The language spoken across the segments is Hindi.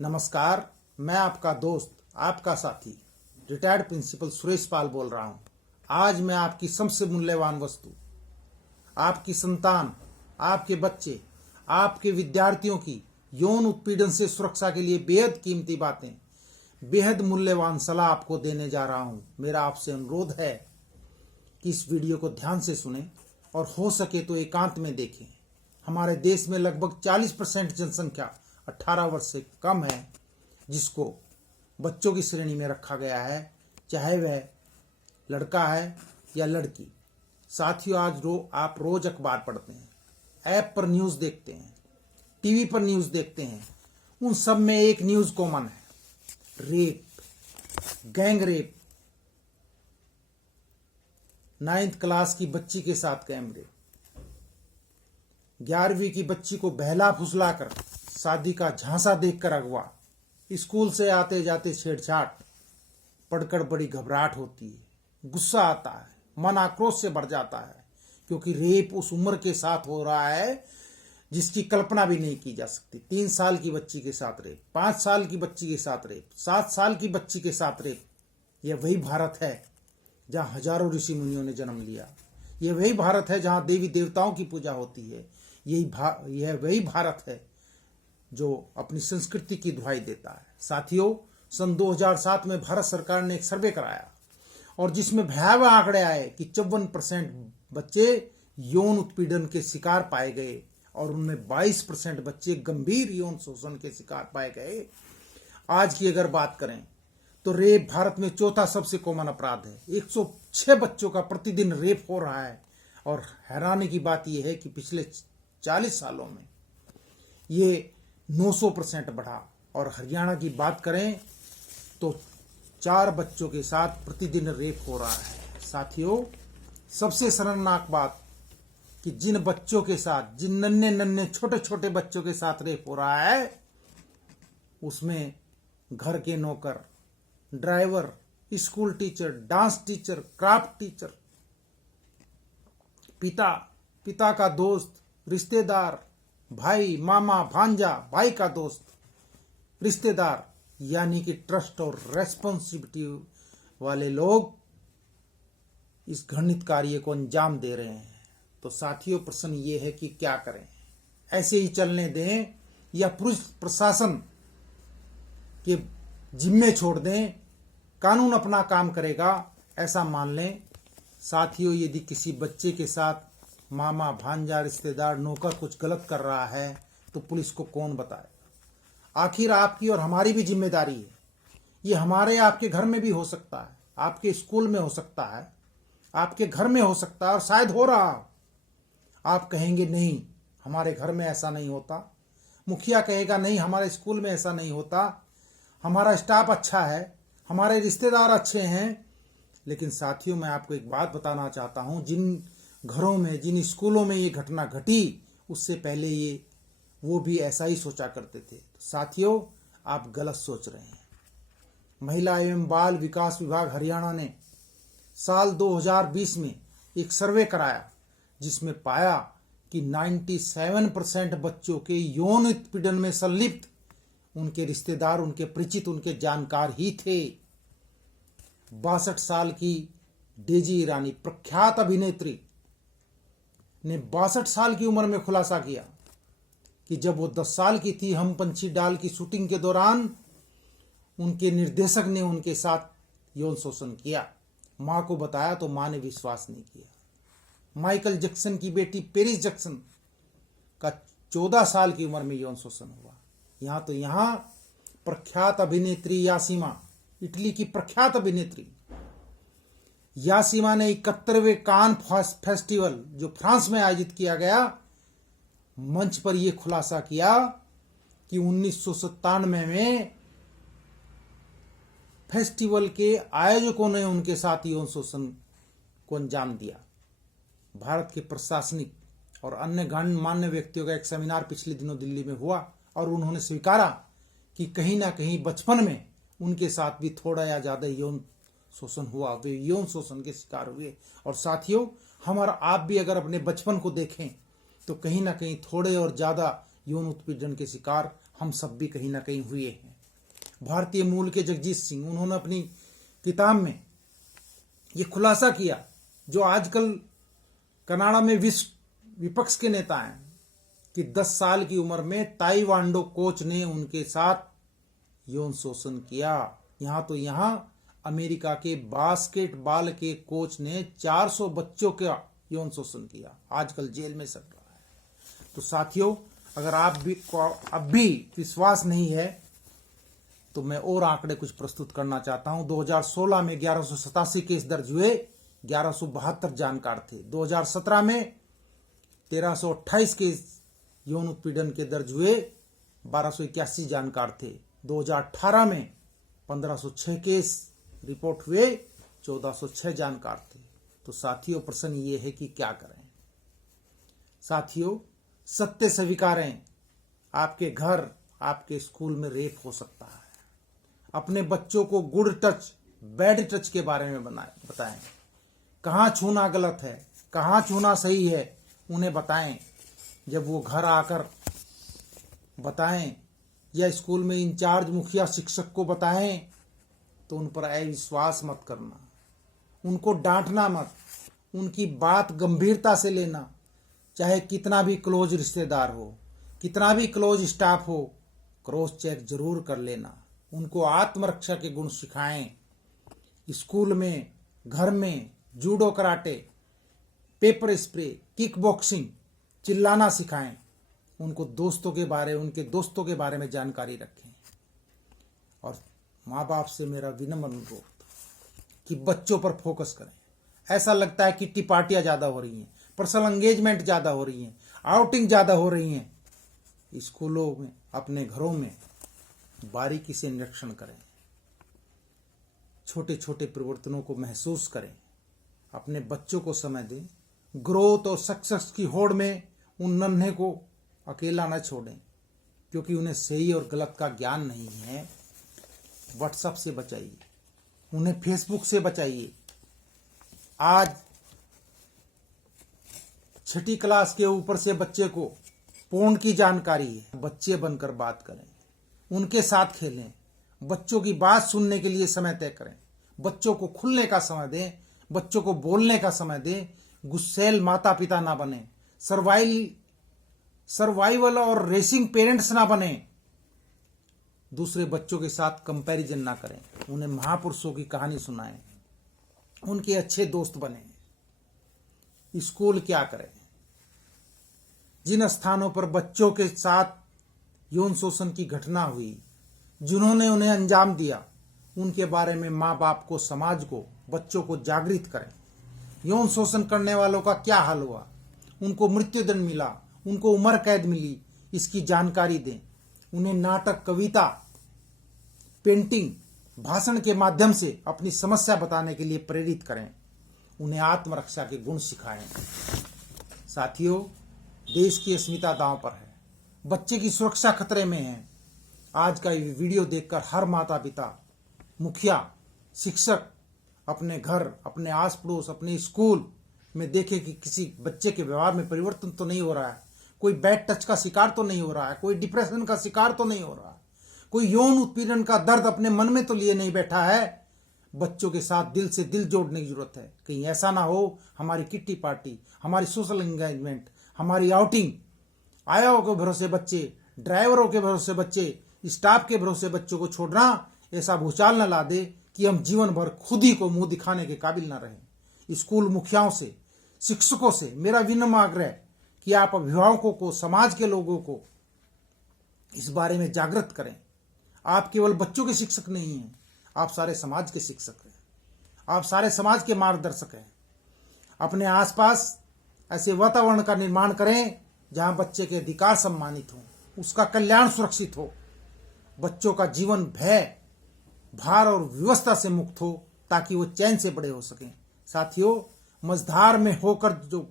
नमस्कार, मैं आपका दोस्त, आपका साथी, रिटायर्ड प्रिंसिपल सुरेश पाल बोल रहा हूं। आज मैं आपकी सबसे मूल्यवान वस्तु, आपकी संतान, आपके बच्चे, आपके विद्यार्थियों की यौन उत्पीड़न से सुरक्षा के लिए बेहद कीमती बातें, बेहद मूल्यवान सलाह आपको देने जा रहा हूं। मेरा आपसे अनुरोध है कि इस वीडियो को ध्यान से सुनें और हो सके तो एकांत में देखें। हमारे देश में लगभग 40% जनसंख्या 18 वर्ष से कम है, जिसको बच्चों की श्रेणी में रखा गया है, चाहे वह लड़का है या लड़की। साथियों, आज आप रोज अखबार पढ़ते हैं, ऐप पर न्यूज़ देखते हैं, टीवी पर न्यूज़ देखते हैं। उन सब में एक न्यूज़ कॉमन है, rape, gang rape. 9th class की बच्ची के साथ गैंग रेप, 11वीं की बच्ची को बहला फुसलाकर शादी का झांसा देखकर अगवा, स्कूल से आते जाते छेड़छाड़। पढ़कर बड़ी घबराहट होती है, गुस्सा आता है, मन आक्रोश से भर जाता है, क्योंकि रेप उस उम्र के साथ हो रहा है जिसकी कल्पना भी नहीं की जा सकती। 3 साल की बच्ची के साथ रेप, 5 साल की बच्ची के साथ रेप, 7 साल की बच्ची के साथ रेप। यह वही भारत है जहाँ हजारों ऋषि मुनियों ने जन्म लिया। यह वही भारत है जहाँ देवी देवताओं की पूजा होती है। यह वही भारत है जो अपनी संस्कृति की दुहाई देता है। साथियों, सन 2007 में भारत सरकार ने एक सर्वे कराया और जिसमें भयावह आंकड़े आए कि 54% बच्चे यौन उत्पीड़न के शिकार पाए गए और उनमें 22% बच्चे गंभीर यौन शोषण के शिकार पाए गए। आज की अगर बात करें तो रेप भारत में चौथा सबसे कॉमन अपराध है। 106 बच्चों का प्रतिदिन रेप हो रहा है और हैरानी की बात यह है कि पिछले 40 सालों में ये 900% बढ़ा। और हरियाणा की बात करें तो 4 बच्चों के साथ प्रतिदिन रेप हो रहा है। साथियों, सबसे शर्मनाक बात कि जिन बच्चों के साथ, जिन नन्हे नन्हे छोटे छोटे बच्चों के साथ रेप हो रहा है, उसमें घर के नौकर, driver, school teacher, dance teacher, craft teacher, पिता का दोस्त, रिश्तेदार, भाई, मामा, भांजा, भाई का दोस्त, रिश्तेदार, यानी कि ट्रस्ट और रेस्पॉन्सिबिलिटी वाले लोग इस घृणित कार्य को अंजाम दे रहे हैं। तो साथियों, प्रश्न ये है कि क्या करें? ऐसे ही चलने दें या पुलिस प्रशासन के जिम्मे छोड़ दें? कानून अपना काम करेगा, ऐसा मान लें। साथियों, यदि किसी बच्चे के साथ मामा, भांजा, रिश्तेदार, नौकर कुछ गलत कर रहा है तो पुलिस को कौन बताए? आखिर आपकी और हमारी भी जिम्मेदारी है। ये हमारे आपके घर में भी हो सकता है, आपके स्कूल में हो सकता है, आपके घर में हो सकता है और शायद हो रहा हो। आप कहेंगे नहीं, हमारे घर में ऐसा नहीं होता। मुखिया कहेगा नहीं, हमारे स्कूल में ऐसा नहीं होता, हमारा स्टाफ अच्छा है, हमारे रिश्तेदार अच्छे हैं। लेकिन साथियों, मैं आपको एक बात बताना चाहता हूं, जिन घरों में, जिन स्कूलों में ये घटना घटी, उससे पहले वो भी ऐसा ही सोचा करते थे। तो साथियों, आप गलत सोच रहे हैं। महिला एवं बाल विकास विभाग हरियाणा ने साल 2020 में एक सर्वे कराया, जिसमें पाया कि 97% बच्चों के यौन उत्पीड़न में संलिप्त उनके रिश्तेदार, उनके परिचित, उनके जानकार ही थे। 62 साल की डेजी ईरानी, प्रख्यात अभिनेत्री, ने 62 साल की उम्र में खुलासा किया कि जब वो 10 साल की थी, हम पंछी डाल की शूटिंग के दौरान उनके निर्देशक ने उनके साथ यौन शोषण किया। मां को बताया तो मां ने विश्वास नहीं किया। माइकल जैक्सन की बेटी पेरिस जैक्सन का 14 साल की उम्र में यौन शोषण हुआ। यहाँ प्रख्यात अभिनेत्री यासीमा, इटली की प्रख्यात अभिनेत्री यासीमा ने 71वें कान फेस्टिवल, जो फ्रांस में आयोजित किया गया, मंच पर यह खुलासा किया कि 1997 में फेस्टिवल के आयोजकों ने उनके साथ यौन शोषण को अंजाम दिया। भारत के प्रशासनिक और अन्य गणमान्य व्यक्तियों का एक सेमिनार पिछले दिनों दिल्ली में हुआ और उन्होंने स्वीकारा कि कहीं ना कहीं बचपन में उनके साथ भी थोड़ा या ज्यादा यौन शोषण हुआ, वे यौन शोषण के शिकार हुए। और साथियों, हम और आप भी अगर अपने बचपन को देखें तो कहीं ना कहीं थोड़े और ज्यादा यौन उत्पीड़न के शिकार हम सब भी कहीं ना कहीं हुए हैं। भारतीय मूल के जगजीत सिंह, उन्होंने अपनी किताब में ये खुलासा किया, जो आजकल कनाडा में विपक्ष के नेता हैं, कि 10 साल की उम्र में ताइवांडो कोच ने उनके साथ यौन शोषण किया। यहाँ अमेरिका के बास्केटबॉल के कोच ने 400 बच्चों का यौन शोषण किया, आजकल जेल में सड़ रहा है। तो साथियों, अगर आप भी अब भी विश्वास नहीं है तो मैं और आंकड़े कुछ प्रस्तुत करना चाहता हूं। 2016 में 1187 केस दर्ज हुए, 1172 जानकार थे। 2017 में 1328 केस यौन उत्पीड़न के दर्ज हुए, 1281 जानकार थे। 2018 में 1506 केस रिपोर्ट हुए, 1406 जानकार थे। तो साथियों, प्रश्न ये है कि क्या करें। साथियों, सत्य स्वीकारें, आपके घर, आपके स्कूल में रेप हो सकता है। अपने बच्चों को गुड टच, बैड टच के बारे में बताएं। कहाँ छूना गलत है, कहाँ छूना सही है, उन्हें बताएं। जब वो घर आकर बताएं या स्कूल में इंचार्ज मुखिया शिक्षक को बताएं, तो उन पर अविश्वास मत करना, उनको डांटना मत, उनकी बात गंभीरता से लेना। चाहे कितना भी क्लोज रिश्तेदार हो, कितना भी क्लोज स्टाफ हो, क्रॉस चेक जरूर कर लेना। उनको आत्मरक्षा के गुण सिखाएं। स्कूल में, घर में judo, karate, paper spray, kick boxing, चिल्लाना सिखाएं। उनको उनके दोस्तों के बारे में जानकारी रखें। और माँ बाप से मेरा विनम्र अनुरोध कि बच्चों पर फोकस करें। ऐसा लगता है किट्टी पार्टियां ज़्यादा हो रही हैं, पर्सनल एंगेजमेंट ज़्यादा हो रही हैं, आउटिंग ज़्यादा हो रही हैं। स्कूलों में, अपने घरों में बारीकी से निरीक्षण करें। छोटे छोटे परिवर्तनों को महसूस करें। अपने बच्चों को समय दें। ग्रोथ और सक्सेस की होड़ में उन नन्हे को अकेला न छोड़ें, क्योंकि उन्हें सही और गलत का ज्ञान नहीं है। व्हाट्सएप से बचाइए, उन्हें फेसबुक से बचाइए। आज 6ठी क्लास के ऊपर से बच्चे को पोर्न की जानकारी है। बच्चे बनकर बात करें, उनके साथ खेलें, बच्चों की बात सुनने के लिए समय तय करें, बच्चों को खुलने का समय दें, बच्चों को बोलने का समय दें। गुस्सैल माता पिता ना बने, सर्वाइवल और रेसिंग पेरेंट्स ना बने। दूसरे बच्चों के साथ कंपैरिजन ना करें, उन्हें महापुरुषों की कहानी सुनाएं, उनके अच्छे दोस्त बने। स्कूल क्या करें? जिन स्थानों पर बच्चों के साथ यौन शोषण की घटना हुई, जिन्होंने उन्हें अंजाम दिया, उनके बारे में माँ बाप को, समाज को, बच्चों को जागृत करें। यौन शोषण करने वालों का क्या हाल हुआ, उनको मृत्युदंड मिला, उनको उम्र कैद मिली, इसकी जानकारी दें। उन्हें नाटक, कविता, पेंटिंग, भाषण के माध्यम से अपनी समस्या बताने के लिए प्रेरित करें। उन्हें आत्मरक्षा के गुण सिखाएं। साथियों, देश की अस्मिता दांव पर है, बच्चे की सुरक्षा खतरे में है। आज का ये वीडियो देखकर हर माता पिता, मुखिया, शिक्षक अपने घर, अपने आस पड़ोस, अपने स्कूल में देखे कि किसी बच्चे के व्यवहार में परिवर्तन तो नहीं हो रहा है, कोई बैड टच का शिकार तो नहीं हो रहा है, कोई डिप्रेशन का शिकार तो नहीं हो रहा है, कोई यौन उत्पीड़न का दर्द अपने मन में तो लिए नहीं बैठा है। बच्चों के साथ दिल से दिल जोड़ने की जरूरत है। कहीं ऐसा ना हो हमारी किट्टी पार्टी, हमारी सोशल एंगेजमेंट, हमारी आउटिंग, आयाओं के भरोसे बच्चे, ड्राइवरों के भरोसे बच्चे, स्टाफ के भरोसे बच्चों को छोड़ना ऐसा भूचाल न ला दे कि हम जीवन भर खुद ही को मुंह दिखाने के काबिल ना रहें। स्कूल मुखियाओं से, शिक्षकों से मेरा विनम्र आग्रह कि आप अभिभावकों को, समाज के लोगों को इस बारे में जागृत करें। आप केवल बच्चों के शिक्षक नहीं हैं, आप सारे समाज के शिक्षक हैं, आप सारे समाज के मार्गदर्शक हैं। अपने आसपास ऐसे वातावरण का निर्माण करें जहां बच्चे के अधिकार सम्मानित हों, उसका कल्याण सुरक्षित हो, बच्चों का जीवन भय, भार और व्यवस्था से मुक्त हो, ताकि वो चैन से बड़े हो सकें। साथियों, मझधार में होकर जो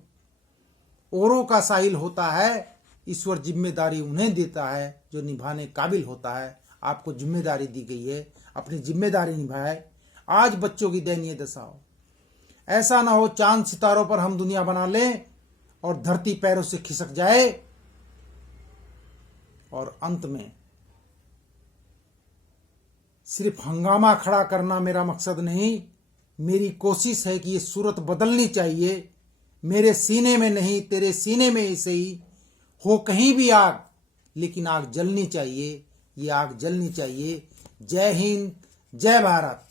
औरों का साहिल होता है, ईश्वर जिम्मेदारी उन्हें देता है जो निभाने काबिल होता है। आपको जिम्मेदारी दी गई है, अपनी जिम्मेदारी निभाए। आज बच्चों की दयनीय दशा हो, ऐसा ना हो चांद सितारों पर हम दुनिया बना लें और धरती पैरों से खिसक जाए। और अंत में सिर्फ हंगामा खड़ा करना मेरा मकसद नहीं, मेरी कोशिश है कि ये सूरत बदलनी चाहिए। मेरे सीने में नहीं, तेरे सीने में ही सही, हो कहीं भी आग, लेकिन आग जलनी चाहिए, ये आग जलनी चाहिए। जय हिंद, जय भारत।